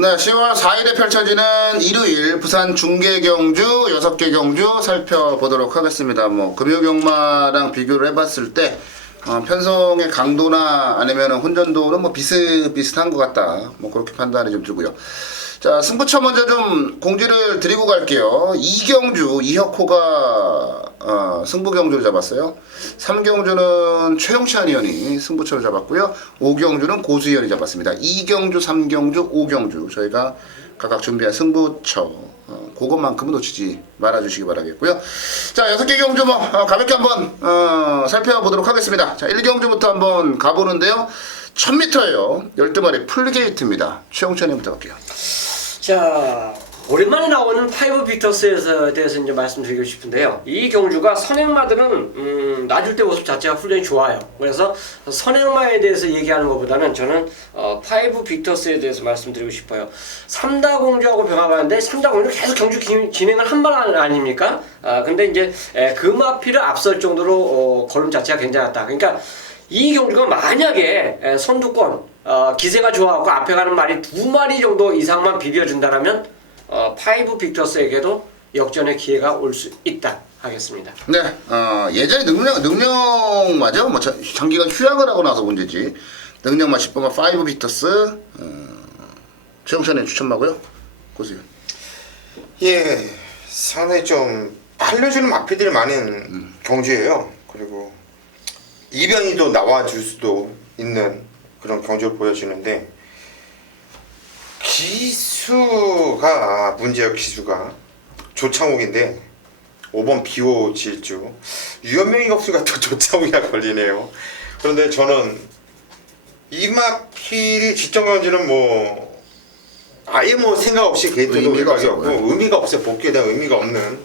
네, 10월 4일에 펼쳐지는 일요일 부산 중계 경주 6개 경주 살펴보도록 하겠습니다. 뭐 금요경마랑 비교를 해봤을 때 편성의 강도나 아니면 혼전도는 뭐 비슷비슷한 것 같다. 뭐 그렇게 판단이 좀 들고요. 자, 승부처 먼저 좀 공지를 드리고 갈게요. 2경주 이혁호가 승부 경주를 잡았어요. 3경주는 최용찬 의원이 승부처를 잡았고요. 5경주는 고수의원이 잡았습니다. 2경주, 3경주, 5경주 저희가 각각 준비한 승부처 그것만큼은 놓치지 말아주시기 바라겠고요. 자, 6개 경주 뭐 가볍게 한번 살펴보도록 하겠습니다. 자, 1경주부터 한번 가보는데요. 1000m예요. 12마리 풀게이트입니다. 최용찬 의원부터 갈게요. 자, 오랜만에 나오는 파이브 빅터스에 대해서 이제 말씀드리고 싶은데요. 이 경주가 선행마들은 놔줄 때 모습 자체가 훈련이 좋아요. 그래서 선행마에 대해서 얘기하는 것보다는 저는 파이브 빅터스에 대해서 말씀드리고 싶어요. 삼다공주하고 병합하는데 삼다공주 계속 경주 진행을 한 번 아닙니까? 근데 이제 금화피를 앞설 정도로 걸음 자체가 괜찮았다. 그러니까 이 경주가 만약에 선두권 기세가 좋아갖고 앞에 가는 말이 2마리 정도 이상만 비벼준다라면 파이브 빅터스에게도 역전의 기회가 올 수 있다 하겠습니다. 네, 예전에 능력 맞아? 뭐 장기간 휴양을 하고 나서 문제지. 능력만 10번만 파이브 빅터스 최용찬의 추천마고요. 고수요. 예, 상당히 좀 알려주는 마피들이 많은 경주예요. 그리고 이변이도 나와줄 수도 있는 그런 경주를 보여주는데 기수가 문제예요. 기수가 조창욱인데 5번 비오 질주 유현명이가 없으니까 또 조창욱이가 걸리네요. 그런데 저는 이 마필이 직전 경주는 뭐 아예 뭐 생각 없이 게이트도 외곽이었고 의미가 없어요. 복귀에 대한 의미가 없는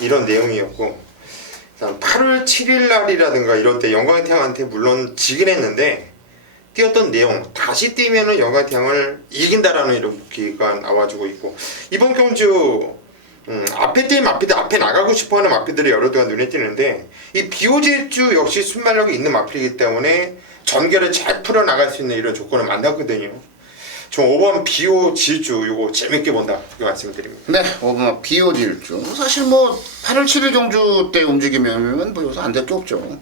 이런 내용이었고 8월 7일 날이라든가 이럴 때 영광의 태양한테 물론 지긴 했는데 뛰었던 내용 다시 뛰면은 영광의 태양을 이긴다라는 이런 기가 나와주고 있고 이번 경주 앞에 뛸 마피들 앞에 나가고 싶어하는 마피들이 여러 대가 눈에 띄는데 이 비오질주 역시 순발력이 있는 마피이기 때문에 전개를 잘 풀어 나갈 수 있는 이런 조건을 만났거든요. 저 5번 비오 질주 이거 재밌게 본다 이렇게 말씀을 드립니다. 네, 5번 비오 질주 사실 뭐 8월 7일 경주 때 움직이면 뭐 요새 안 될 게 없죠.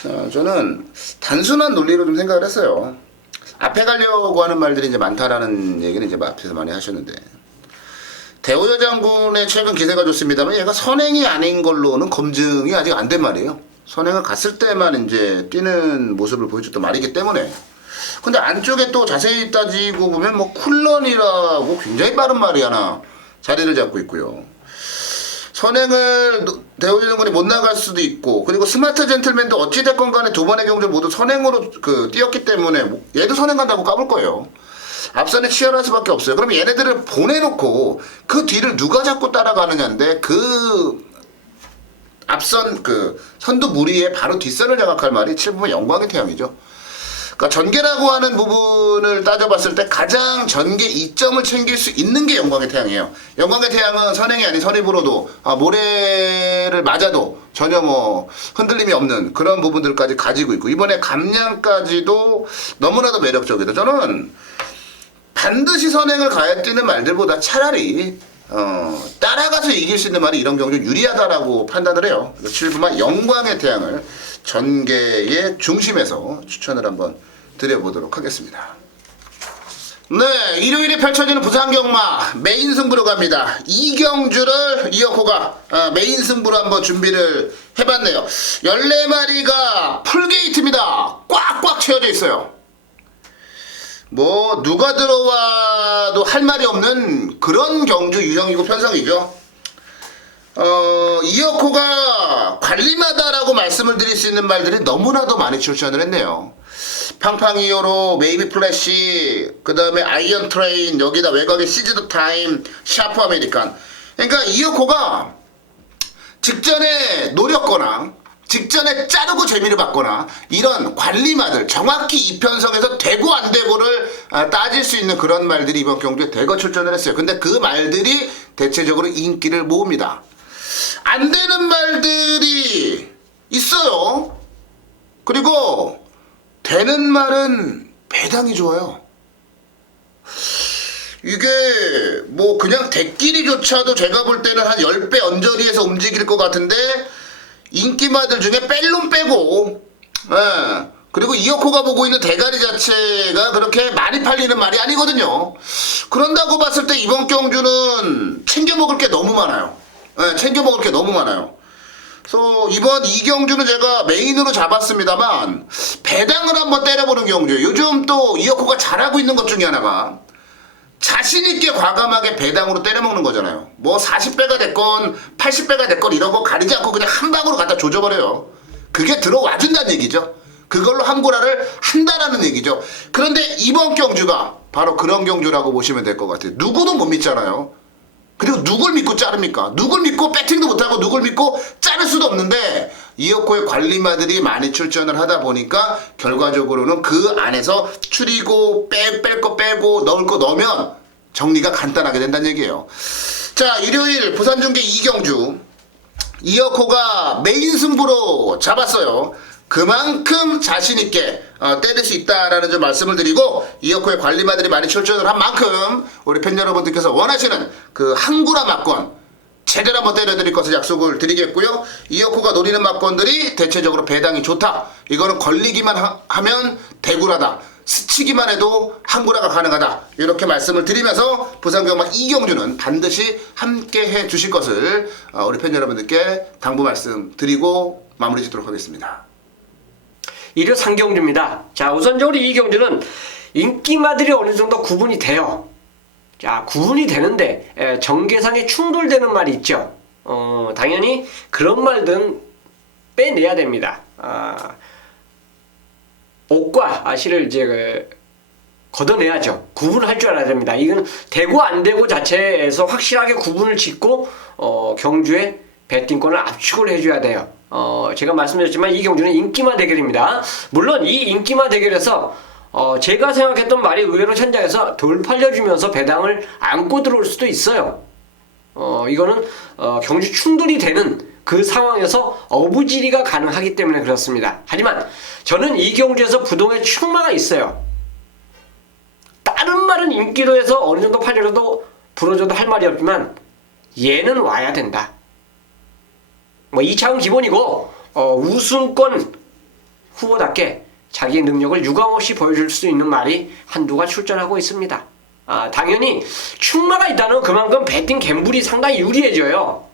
자, 저는 단순한 논리로 좀 생각을 했어요. 앞에 가려고 하는 말들이 이제 많다라는 얘기는 이제 앞에서 많이 하셨는데 대우여 장군의 최근 기세가 좋습니다만 얘가 선행이 아닌 걸로는 검증이 아직 안 된 말이에요. 선행을 갔을 때만 이제 뛰는 모습을 보여줬던 말이기 때문에 근데 안쪽에 또 자세히 따지고 보면 뭐 쿨런이라고 굉장히 빠른 말이 하나 자리를 잡고 있고요. 선행을 대우여 장군이 못 나갈 수도 있고 그리고 스마트 젠틀맨도 어찌됐건 간에 두 번의 경주 모두 선행으로 뛰었기 때문에 얘도 선행 간다고 까볼 거예요. 앞선에 치열할 수밖에 없어요. 그럼 얘네들을 보내놓고 그 뒤를 누가 자꾸 따라가느냐인데 그 앞선 선두 무리의 바로 뒷선을 장악할 말이 7번 영광의 태양이죠. 그러니까 전개라고 하는 부분을 따져봤을 때 가장 전개 이점을 챙길 수 있는 게 영광의 태양이에요. 영광의 태양은 선행이 아닌 선입으로도 모래를 맞아도 전혀 뭐 흔들림이 없는 그런 부분들까지 가지고 있고 이번에 감량까지도 너무나도 매력적이다. 저는 반드시 선행을 가야 뛰는 말들보다 차라리 따라가서 이길 수 있는 말이 이런 경주 유리하다라고 판단을 해요. 7분만 영광의 태양을 전개의 중심에서 추천을 한번 드려보도록 하겠습니다. 네, 일요일에 펼쳐지는 부산경마 메인 승부로 갑니다. 이 경주를 이혁호가 메인 승부로 한번 준비를 해봤네요. 14마리가 풀게이트입니다. 꽉꽉 채워져 있어요. 뭐 누가 들어와도 할 말이 없는 그런 경주 유형이고 편성이죠. 이혁호가 관리마다라고 말씀을 드릴 수 있는 말들이 너무나도 많이 출전을 했네요. 팡팡이어로, 메이비 플래시, 그 다음에 아이언 트레인, 여기다 외곽에 시즈드 타임, 샤프 아메리칸. 그러니까 이혁호가 직전에 노렸거나 직전에 자르고 재미를 받거나 이런 관리마들 정확히 이 편성에서 되고 안 되고를 따질 수 있는 그런 말들이 이번 경주에 대거 출전을 했어요. 근데 그 말들이 대체적으로 인기를 모읍니다. 안 되는 말들이 있어요. 그리고 되는 말은 배당이 좋아요. 이게 뭐 그냥 대끼리조차도 제가 볼 때는 한 10배 언저리에서 움직일 것 같은데 인기마들 중에 뺄놈 빼고 예. 그리고 이어코가 보고 있는 대가리 자체가 그렇게 많이 팔리는 말이 아니거든요. 그런다고 봤을 때 이번 경주는 챙겨 먹을 게 너무 많아요. 예, 챙겨 먹을 게 너무 많아요. 그래서 이번 이 경주는 제가 메인으로 잡았습니다만 배당을 한번 때려보는 경주. 요즘 또 이어코가 잘하고 있는 것 중에 하나가 자신있게 과감하게 배당으로 때려먹는 거잖아요. 뭐 40배가 됐건 80배가 됐건 이런 거 가리지 않고 그냥 한 방으로 갖다 조져버려요. 그게 들어와 준다는 얘기죠. 그걸로 함구라를 한다라는 얘기죠. 그런데 이번 경주가 바로 그런 경주라고 보시면 될 것 같아요. 누구도 못 믿잖아요. 그리고 누굴 믿고 자릅니까? 누굴 믿고 배팅도 못하고 누굴 믿고 자를 수도 없는데 이어코의 관리마들이 많이 출전을 하다 보니까 결과적으로는 그 안에서 추리고 뺄 거 빼고 넣을 거 넣으면 정리가 간단하게 된다는 얘기예요. 자, 일요일 부산중계 2경주 이어코가 메인 승부로 잡았어요. 그만큼 자신있게 때릴 수 있다라는 좀 말씀을 드리고 이어코의 관리마들이 많이 출전을 한 만큼 우리 팬 여러분들께서 원하시는 그 항구라 막건 제대로 한번 때려드릴 것을 약속을 드리겠고요. 이어코가 노리는 막건들이 대체적으로 배당이 좋다. 이거는 걸리기만 하면 대구라다. 스치기만 해도 항구라가 가능하다. 이렇게 말씀을 드리면서 부산경마 2경주는 반드시 함께 해 주실 것을 우리 팬 여러분들께 당부 말씀 드리고 마무리 짓도록 하겠습니다. 일요 3경주입니다. 자, 우선적으로 이 경주는 인기마들이 어느 정도 구분이 돼요. 자, 구분이 되는데 정계상에 충돌되는 말이 있죠. 당연히 그런 말들은 빼내야 됩니다. 옥과 실을 이제 걷어내야죠. 구분할 줄 알아야 됩니다. 이건 되고 안 되고 자체에서 확실하게 구분을 짓고 경주에 배팅권을 압축을 해줘야 돼요. 제가 말씀드렸지만 이 경주는 인기마 대결입니다. 물론 이 인기마 대결에서 제가 생각했던 말이 의외로 현장에서 덜 팔려주면서 배당을 안고 들어올 수도 있어요. 이거는 경주 충돌이 되는 그 상황에서 어부지리가 가능하기 때문에 그렇습니다. 하지만 저는 이 경주에서 부동의 충마가 있어요. 다른 말은 인기도에서 어느 정도 팔려도 불어줘도 할 말이 없지만 얘는 와야 된다. 뭐 2차는 기본이고 우승권 후보답게 자기의 능력을 유감없이 보여줄 수 있는 말이 한두가 출전하고 있습니다. 당연히 충마가 있다는 그만큼 배팅 갬블이 상당히 유리해져요.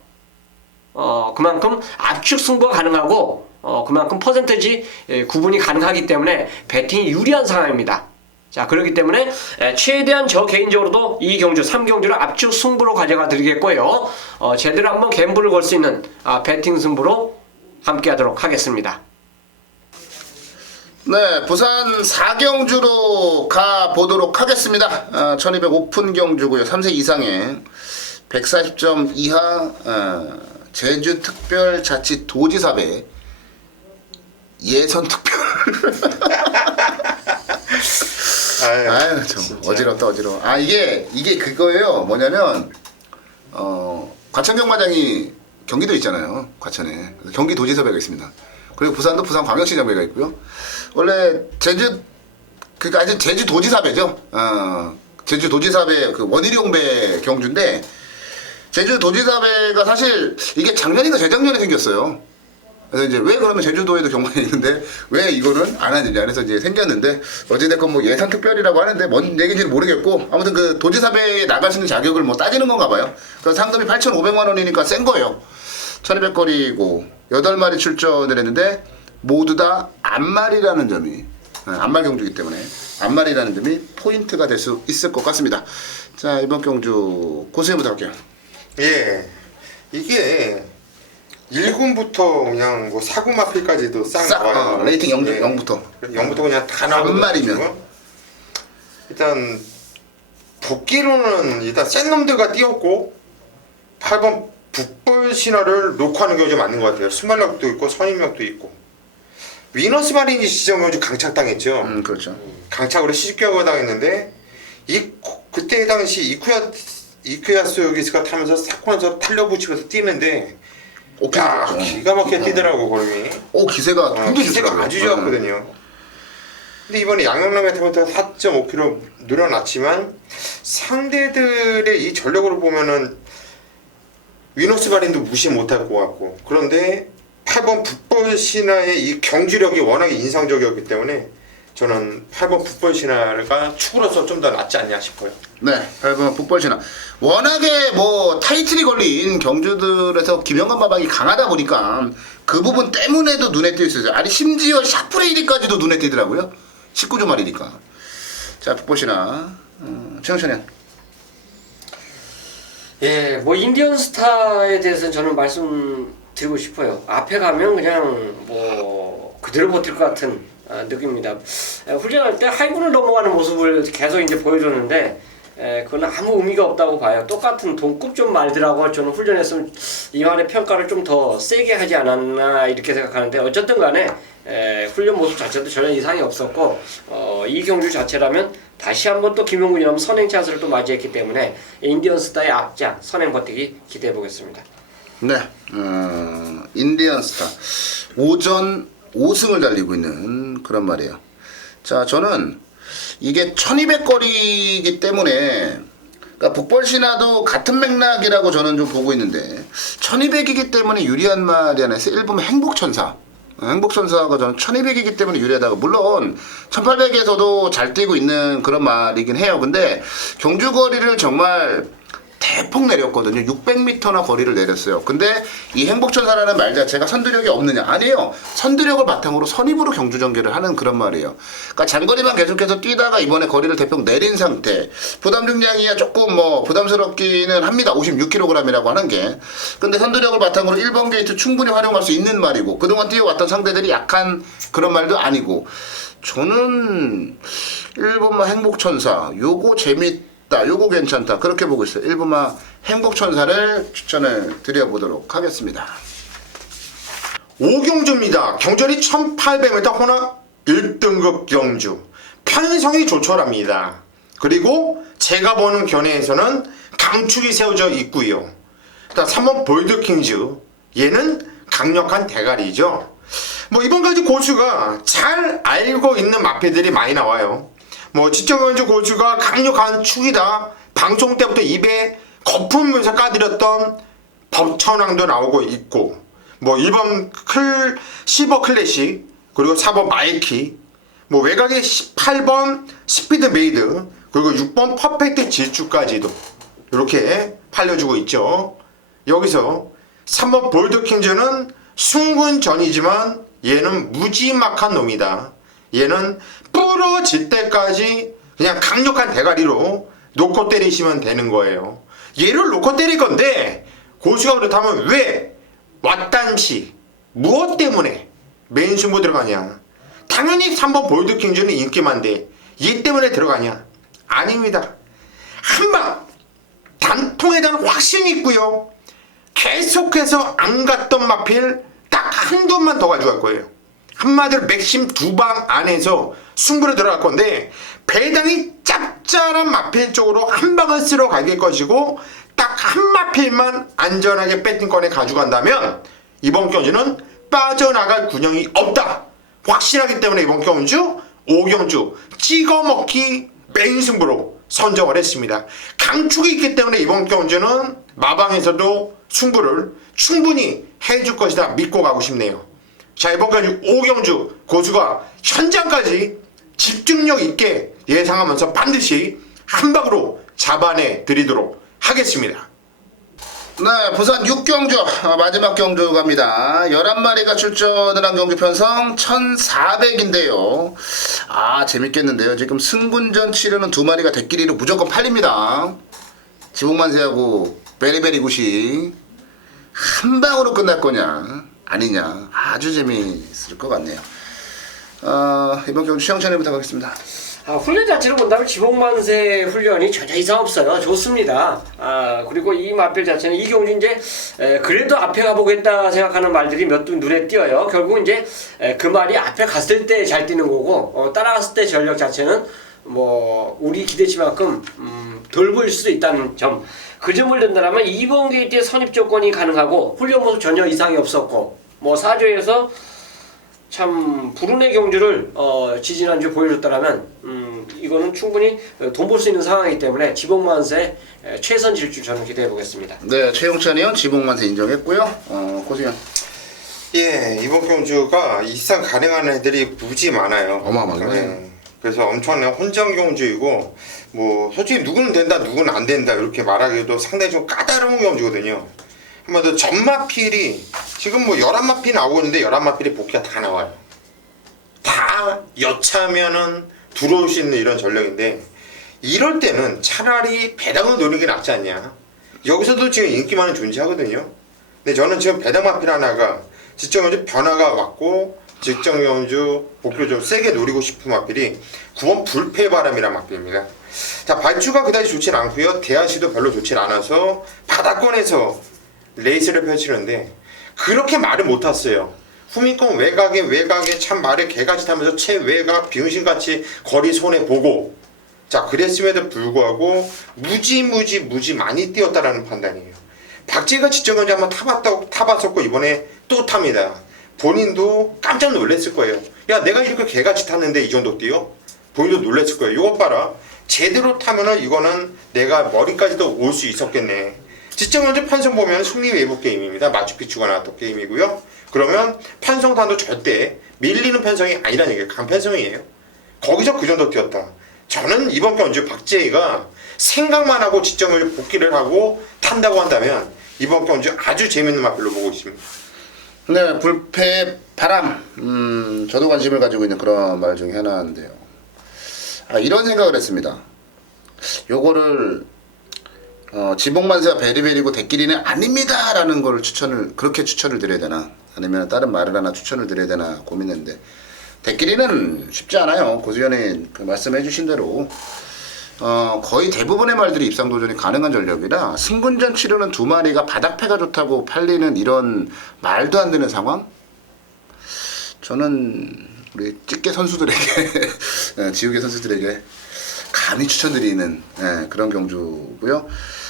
그만큼 압축 승부가 가능하고 그만큼 퍼센테지 구분이 가능하기 때문에 배팅이 유리한 상황입니다. 자, 그렇기 때문에 최대한 저 개인적으로도 이 경주 3경주를 압축 승부로 가져가 드리겠고요. 제대로 한번 갬블을 걸 수 있는 배팅 승부로 함께 하도록 하겠습니다. 네, 부산 4경주로 가보도록 하겠습니다. 1200 오픈 경주고요. 3세 이상의 140점 이하 제주특별자치도지사배 예선특별 아유, 좀 어지럽다 어지러워. 이게 그거예요. 뭐냐면 과천경마장이 경기도 있잖아요. 과천에 경기도지사배가 있습니다. 그리고 부산도 부산광역시장배가 있고요. 원래 아직 제주도지사배죠. 제주도지사배 그 원희룡배 경주인데 제주도지사배가 사실 이게 작년인가 재작년에 생겼어요. 그래서 이제 왜 그러면 제주도에도 경마가 있는데 왜 이거는 안 하느냐 그래서 이제 생겼는데 어찌됐건 뭐 예산 특별이라고 하는데 뭔 얘기인지는 모르겠고 아무튼 그 도지사배에 나갈 수 있는 자격을 뭐 따지는 건가 봐요. 그래서 상금이 8,500만 원이니까 센 거예요. 1200거리고 8마리 출전을 했는데 모두 다 암말이라는 점이 암말 경주이기 때문에 암말이라는 점이 포인트가 될 수 있을 것 같습니다. 자, 이번 경주 고수해보도록 할게요. 예, 이게 1군부터 그냥 뭐 4군 마필까지도 싹 나와요. 레이팅 0부터 0부터 그냥 다 나오거든요. 암말이면 일단 복귀로는 일단 센 놈들과 뛰었고 8번 북벌 신화를 놓고 하는 게 좀 맞는 것 같아요. 순발력도 있고 선임력도 있고 위너스 마린지 지정경주 강착당했죠. 그렇죠. 강착으로 시집교육을 당했는데 그때 당시 이쿠야스 여기스가 타면서 사코에서 탈려붙이면서 뛰는데 기가 막히게 뛰더라고 걸음이. 기세가 굉장히 기세가 좋더라고요. 아주 좋았거든요. 근데 이번에 양영남의 타부터 4.5kg 늘어났지만 상대들의 이 전력으로 보면은 위너스 바린도 무시 못할 것 같고, 그런데 8번 풋볼 신화의 이 경주력이 워낙에 인상적이었기 때문에 저는 8번 풋볼 신화가 축으로서 좀 더 낫지 않냐 싶어요. 네, 8번 풋볼신화. 워낙에 뭐 타이틀이 걸린 경주들에서 김영관 마방이 강하다 보니까 그 부분 때문에도 눈에 띄었어요. 아니 심지어 샤프레이디까지도 눈에 띄더라고요. 19주 말이니까. 자, 풋볼신화. 최영찬이야. 예, 뭐 인디언 스타에 대해서는 저는 말씀드리고 싶어요. 앞에 가면 그냥 뭐 그대로 버틸 것 같은 느낌입니다. 훈련할 때 하이군을 넘어가는 모습을 계속 이제 보여줬는데 그건 아무 의미가 없다고 봐요. 똑같은 동급 좀 말들하고 저는 훈련했으면 이 말의 평가를 좀 더 세게 하지 않았나 이렇게 생각하는데 어쨌든 간에 훈련 모습 자체도 전혀 이상이 없었고 이 경주 자체라면 다시 한번 또 김용군이라면 선행 찬스를 또 맞이했기 때문에 인디언 스타의 앞장 선행 버티기 기대해 보겠습니다. 네, 인디언 스타. 오전 5승을 달리고 있는 그런 말이에요. 자, 저는 이게 1200거리이기 때문에 그러니까 북벌신화도 같은 맥락이라고 저는 좀 보고 있는데 1200이기 때문에 유리한 말이 하나 있어요. 1부면 행복천사. 행복천사가 저는 1200이기 때문에 유리하다고. 물론 1800에서도 잘 뛰고 있는 그런 말이긴 해요. 근데 경주거리를 정말 대폭 내렸거든요. 600m나 거리를 내렸어요. 근데 이 행복천사라는 말 자체가 선두력이 없느냐? 아니에요. 선두력을 바탕으로 선입으로 경주 전개를 하는 그런 말이에요. 그러니까 장거리만 계속해서 뛰다가 이번에 거리를 대폭 내린 상태. 부담 중량이 조금 뭐 부담스럽기는 합니다. 56kg이라고 하는 게. 근데 선두력을 바탕으로 1번 게이트 충분히 활용할 수 있는 말이고 그동안 뛰어왔던 상대들이 약한 그런 말도 아니고 저는 1번만 행복천사 요거 요거 괜찮다. 그렇게 보고 있어요. 1부마 행복천사를 추천을 드려보도록 하겠습니다. 오경주입니다. 경전이 1800m 혼합 1등급 경주. 편성이 조촐합니다. 그리고 제가 보는 견해에서는 강축이 세워져 있고요. 일단 3번 볼드킹즈. 얘는 강력한 대가리죠. 뭐 이번까지 고수가 잘 알고 있는 마패들이 많이 나와요. 뭐 지적연주 고수가 강력한 축이다. 방송 때부터 입에 거품면서 까들였던 법천왕도 나오고 있고, 뭐 1번 실버 클래식, 그리고 4번 마이키, 뭐 외곽에 18번 스피드 메이드, 그리고 6번 퍼펙트 질주까지도 이렇게 팔려주고 있죠. 여기서 3번 볼드킹즈는 승군전이지만 얘는 무지막한 놈이다. 얘는 부러질 때까지 그냥 강력한 대가리로 놓고 때리시면 되는 거예요. 얘를 놓고 때릴 건데 고수가 그렇다면 왜 왔단치 무엇 때문에 메인 승부 들어가냐? 당연히 3번 볼드킹즈는 인기만데 얘 때문에 들어가냐? 아닙니다. 한방 단통에 대한 확신이 있고요. 계속해서 안 갔던 마필 딱 한두만 더 가져갈 거예요. 한마디로 맥심 2방 안에서 승부를 들어갈 건데 배당이 짭짤한 마필 쪽으로 한 방을 쓸어 가길 것이고 딱 한 마필만 안전하게 배팅권에 가져간다면 이번 경주는 빠져나갈 군형이 없다. 확실하기 때문에 이번 경주 5경주 찍어먹기 메인 승부로 선정을 했습니다. 강축이 있기 때문에 이번 경주는 마방에서도 승부를 충분히 해줄 것이다 믿고 가고 싶네요. 자, 이번까지 5경주 고수가 현장까지 집중력 있게 예상하면서 반드시 한 방으로 잡아내 드리도록 하겠습니다. 네, 부산 6경주 마지막 경주 갑니다. 11마리가 출전을 한 경주 편성 1400인데요. 아, 재밌겠는데요. 지금 승군전 치르는 2마리가 대끼리로 무조건 팔립니다. 지붕만세하고 베리베리굿이 한 방으로 끝날 거냐 아니냐 아주 재미있을 것 같네요. 이번 경주 시영찬이부터 가겠습니다. 훈련 자체를 본다면 지복만세 훈련이 전혀 이상 없어요. 좋습니다. 그리고 이 마필 자체는 이 경주 이제 그래도 앞에 가보겠다 생각하는 말들이 몇 분 눈에 띄어요. 결국 이제 그 말이 앞에 갔을 때 잘 뛰는 거고 따라갔을 때 전력 자체는 뭐 우리 기대치만큼 덜 보일 수도 있다는 점. 그 점을 든다면 2번 게이트의 선입 조건이 가능하고 훈련 모습 전혀 이상이 없었고 뭐 4조에서 참 불운의 경주를 지지난주 보여줬다라면 이거는 충분히 돈 벌 수 있는 상황이기 때문에 지복만세 최선 질주 저는 기대해 보겠습니다. 네, 최용찬 의원 지복만세 인정했고요. 고승현. 예, 이번 경주가 입상 가능한 애들이 무지 많아요. 어마어마하네. 네, 그래서 엄청난 혼전 경주이고 뭐 솔직히 누구는 된다, 누구는 안 된다 이렇게 말하기도 상당히 좀 까다로운 경주거든요. 한마디로 전마필이 지금 뭐 11마필 나오고 있는데 11마필이 복귀가 다 나와요. 다 여차하면은 들어올 수 있는 이런 전력인데 이럴 때는 차라리 배당을 노리는 게 낫지 않냐. 여기서도 지금 인기 많은 존재하거든요. 근데 저는 지금 배당마필 하나가 직정연주 변화가 왔고 직정연주 목표를 좀 세게 노리고 싶은 마필이 9번 불패바람이라는 마필입니다. 자, 발주가 그다지 좋진 않고요. 대하시도 별로 좋진 않아서 바닥권에서 레이스를 펼치는데 그렇게 말을 못 탔어요. 후미권 외곽에 참 말을 개같이 타면서 최외곽 비응신같이 거리 손해 보고 자 그랬음에도 불구하고 무지 많이 뛰었다라는 판단이에요. 박재가 직전까지 한번 타봤었고 이번에 또 탑니다. 본인도 깜짝 놀랐을 거예요. 야 내가 이렇게 개같이 탔는데 이 정도 뛰어? 본인도 놀랐을 거예요. 이것 봐라. 제대로 타면은 이거는 내가 머리까지도 올 수 있었겠네. 직전까지 판성 보면 승리 외부 게임입니다. 마추픽추가 나왔던 게임이고요. 그러면 판성단도 절대 밀리는 편성이 아니라는 얘기예요. 강편성이에요. 거기서 그 정도 뛰었다. 저는 이번 경주 박재희가 생각만 하고 직전을 복귀를 하고 탄다고 한다면 이번 경주 아주 재밌는 마필로 보고 있습니다. 네, 불패 바람. 저도 관심을 가지고 있는 그런 말 중에 하나인데요. 이런 생각을 했습니다. 요거를 지복만세와 베리베리고 대끼리는 아닙니다라는 걸 그렇게 추천을 드려야 되나 아니면 다른 말을 하나 추천을 드려야 되나 고민했는데 대끼리는 쉽지 않아요. 고수연이 그 말씀해주신 대로 거의 대부분의 말들이 입상 도전이 가능한 전력이라 승군전 치르는 두 마리가 바닥패가 좋다고 팔리는 이런 말도 안 되는 상황. 저는 우리 찌개 선수들에게 지우개 선수들에게 감히 추천드리는 그런 경주고요.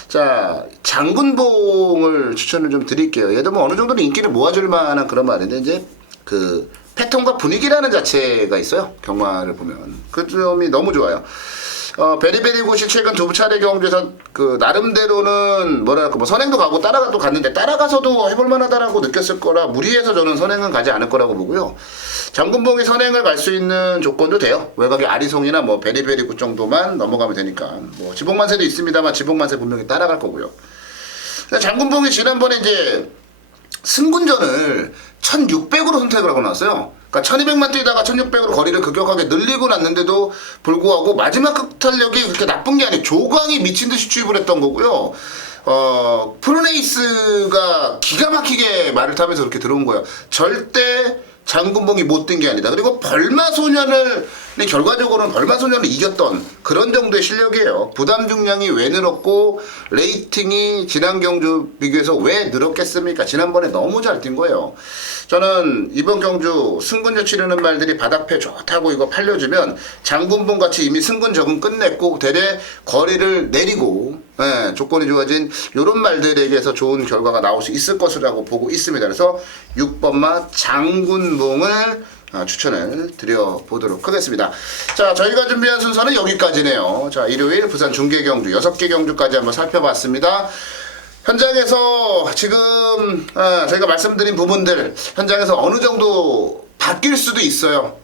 자, 장군봉을 추천을 좀 드릴게요. 얘도 뭐 어느 정도는 인기를 모아줄 만한 그런 말인데 이제 그 패턴과 분위기라는 자체가 있어요. 경마를 보면 그 점이 너무 좋아요. 베리베리 굿이 최근 두 차례 경주에서 그 나름대로는 뭐랄까 뭐 선행도 가고 따라가도 갔는데 따라가서도 해볼 만하다라고 느꼈을 거라 무리해서 저는 선행은 가지 않을 거라고 보고요. 장군봉이 선행을 갈 수 있는 조건도 돼요. 외곽의 아리송이나 뭐 베리베리 굿 정도만 넘어가면 되니까 뭐 지복만세도 있습니다만 지복만세 분명히 따라갈 거고요. 장군봉이 지난번에 이제 승군전을 1600으로 선택을 하고 나왔어요. 그러니까 1200만 뛰다가 1600으로 거리를 급격하게 늘리고 났는데도 불구하고 마지막 극탄력이 그렇게 나쁜 게 아니에요. 조광이 미친 듯이 추입을 했던 거고요. 프로네이스가 기가 막히게 말을 타면서 그렇게 들어온 거예요. 절대 장군봉이 못 뜬 게 아니다. 그리고 벌마소년을 결과적으로는 벌마소년을 이겼던 그런 정도의 실력이에요. 부담 중량이 왜 늘었고 레이팅이 지난 경주 비교해서 왜 늘었겠습니까? 지난번에 너무 잘 뛴 거예요. 저는 이번 경주 승군전 치르는 말들이 바닥패 좋다고 이거 팔려주면 장군봉 같이 이미 승군 적응 끝냈고 대대 거리를 내리고 조건이 좋아진 이런 말들에게서 좋은 결과가 나올 수 있을 것이라고 보고 있습니다. 그래서 6번마 장군봉을 추천을 드려보도록 하겠습니다. 자, 저희가 준비한 순서는 여기까지네요. 자, 일요일 부산 중계경주 6개 경주까지 한번 살펴봤습니다. 현장에서 지금 저희가 말씀드린 부분들 현장에서 어느 정도 바뀔 수도 있어요.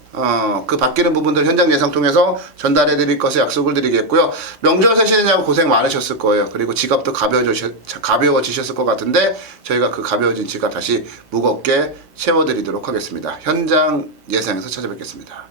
그 바뀌는 부분들 현장 예상 통해서 전달해 드릴 것을 약속을 드리겠고요. 명절 세시느냐고 고생 많으셨을 거예요. 그리고 지갑도 가벼워지셨을 것 같은데 저희가 그 가벼워진 지갑 다시 무겁게 채워드리도록 하겠습니다. 현장 예상에서 찾아뵙겠습니다.